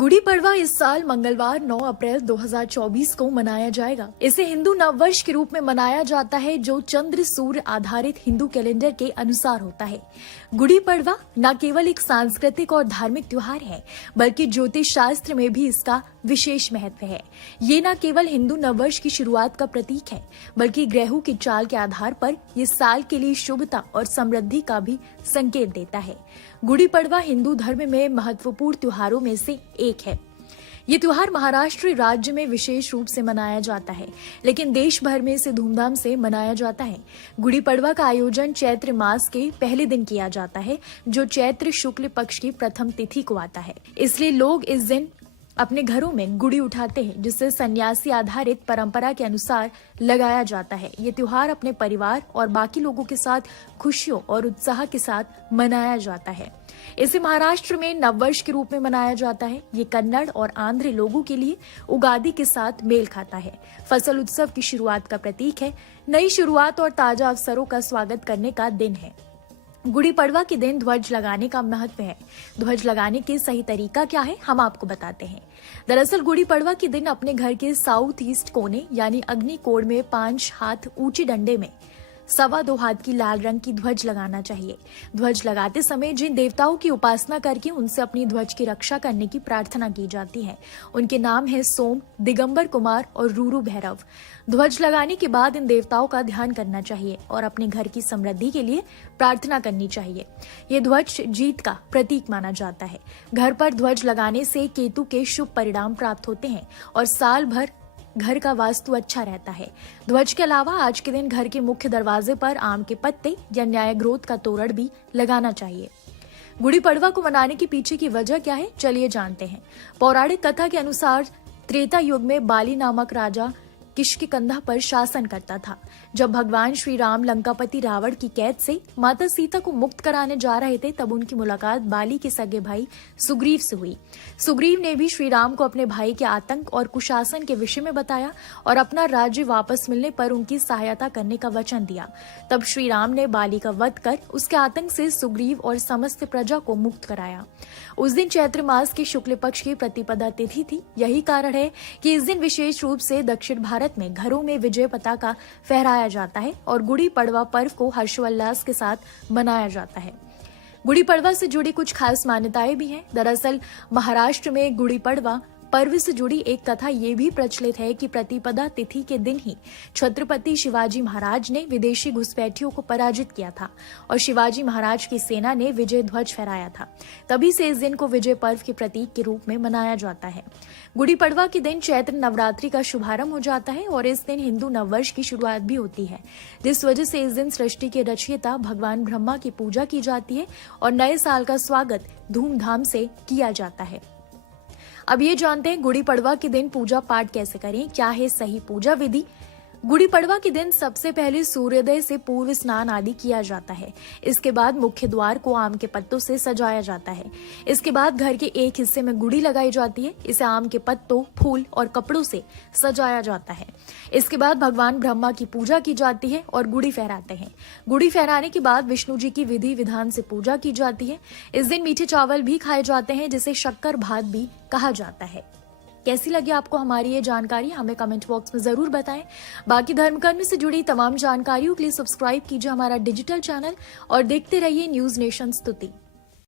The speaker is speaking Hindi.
गुड़ी पड़वा इस साल मंगलवार 9 अप्रैल 2024 को मनाया जाएगा। इसे हिंदू नववर्ष के रूप में मनाया जाता है, जो चंद्र सूर्य आधारित हिंदू कैलेंडर के अनुसार होता है। गुड़ी पड़वा न केवल एक सांस्कृतिक और धार्मिक त्योहार है, बल्कि ज्योतिष शास्त्र में भी इसका विशेष महत्व है। ये न केवल हिंदू नववर्ष की शुरुआत का प्रतीक है, बल्कि ग्रहों की चाल के आधार पर ये साल के लिए शुभता और समृद्धि का भी संकेत देता है। गुड़ी पड़वा हिंदू धर्म में महत्वपूर्ण त्योहारों में से एक है। ये त्योहार महाराष्ट्र राज्य में विशेष रूप से मनाया जाता है, लेकिन देश भर में इसे धूमधाम से मनाया जाता है। गुड़ी पड़वा का आयोजन चैत्र मास के पहले दिन किया जाता है, जो चैत्र शुक्ल पक्ष की प्रथम तिथि को आता है। इसलिए लोग इस दिन अपने घरों में गुड़ी उठाते हैं, जिसे सन्यासी आधारित परंपरा के अनुसार लगाया जाता है। ये त्योहार अपने परिवार और बाकी लोगों के साथ खुशियों और उत्साह के साथ मनाया जाता है। इसे महाराष्ट्र में नववर्ष के रूप में मनाया जाता है। ये कन्नड़ और आंध्र लोगों के लिए उगादि के साथ मेल खाता है। फसल उत्सव की शुरुआत का प्रतीक है। नई शुरुआत और ताजा अवसरों का स्वागत करने का दिन है। गुड़ी पड़वा के दिन ध्वज लगाने का महत्व है। ध्वज लगाने के सही तरीका क्या है, हम आपको बताते हैं। दरअसल गुड़ी पड़वा के दिन अपने घर के साउथ ईस्ट कोने यानी अग्नि कोण में 5 हाथ ऊंचे डंडे में 2.25 हाथ की लाल रंग की ध्वज लगाना चाहिए। ध्वज लगाते समय जिन देवताओं की उपासना करके उनसे अपनी ध्वज की रक्षा करने की प्रार्थना की जाती है, उनके नाम है सोम, दिगंबर कुमार और रूरू भैरव। ध्वज लगाने के बाद इन देवताओं का ध्यान करना चाहिए और अपने घर की समृद्धि के लिए प्रार्थना करनी चाहिए। ये ध्वज जीत का प्रतीक माना जाता है। घर पर ध्वज लगाने से केतु के शुभ परिणाम प्राप्त होते हैं और साल भर घर का वास्तु अच्छा रहता है। ध्वज के अलावा आज के दिन घर के मुख्य दरवाजे पर आम के पत्ते या न्यायग्रोध का तोरण भी लगाना चाहिए। गुड़ी पड़वा को मनाने के पीछे की वजह क्या है, चलिए जानते हैं। पौराणिक कथा के अनुसार त्रेता युग में बाली नामक राजा किष्किंधा पर शासन करता था। जब भगवान श्री राम लंकापति रावण की कैद से माता सीता को मुक्त कराने जा रहे थे, तब उनकी मुलाकात बाली के सगे भाई सुग्रीव से हुई। सुग्रीव ने भी श्री राम को अपने भाई के आतंक और कुशासन के विषय में बताया और अपना राज्य वापस मिलने पर उनकी सहायता करने का वचन दिया। तब श्री राम ने बाली का वध कर उसके आतंक से सुग्रीव और समस्त प्रजा को मुक्त कराया। उस दिन चैत्र मास के शुक्ल पक्ष की प्रतिपदा तिथि थी। यही कारण है कि इस दिन विशेष रूप से दक्षिण भारत में घरों में विजय पताका फहराया जाता है और गुड़ी पड़वा पर्व को हर्षोल्लास के साथ मनाया जाता है। गुड़ी पड़वा से जुड़ी कुछ खास मान्यताएं भी हैं। दरअसल महाराष्ट्र में गुड़ी पड़वा पर्व से जुड़ी एक कथा ये भी प्रचलित है कि प्रतिपदा तिथि के दिन ही छत्रपति शिवाजी महाराज ने विदेशी घुसपैठियों को पराजित किया था और शिवाजी महाराज की सेना ने विजय ध्वज फहराया था। तभी से इस दिन को विजय पर्व के प्रतीक के रूप में मनाया जाता है। गुड़ी पड़वा के दिन चैत्र नवरात्रि का शुभारंभ हो जाता है और इस दिन हिंदू नववर्ष की शुरुआत भी होती है, जिस वजह से इस दिन सृष्टि के रचयिता भगवान ब्रह्मा की पूजा की जाती है और नए साल का स्वागत धूमधाम से किया जाता है। अब ये जानते हैं गुड़ी पड़वा के दिन पूजा पाठ कैसे करें, क्या है सही पूजा विधि। गुड़ी पड़वा के दिन सबसे पहले सूर्योदय से पूर्व स्नान आदि किया जाता है। इसके बाद मुख्य द्वार को आम के पत्तों से सजाया जाता है। इसके बाद घर के एक हिस्से में गुड़ी लगाई जाती है। इसे आम के पत्तों, फूल और कपड़ों से सजाया जाता है। इसके बाद भगवान ब्रह्मा की पूजा की जाती है और गुड़ी फहराते हैं। गुड़ी फहराने के बाद विष्णु जी की विधि विधान से पूजा की जाती है। इस दिन मीठे चावल भी खाए जाते हैं, जिसे शक्कर भात भी कहा जाता है। कैसी लगी आपको हमारी ये जानकारी, हमें कमेंट बॉक्स में जरूर बताएं। बाकी धर्म कर्म से जुड़ी तमाम जानकारियों के लिए सब्सक्राइब कीजिए हमारा डिजिटल चैनल और देखते रहिए न्यूज नेशन स्तुति।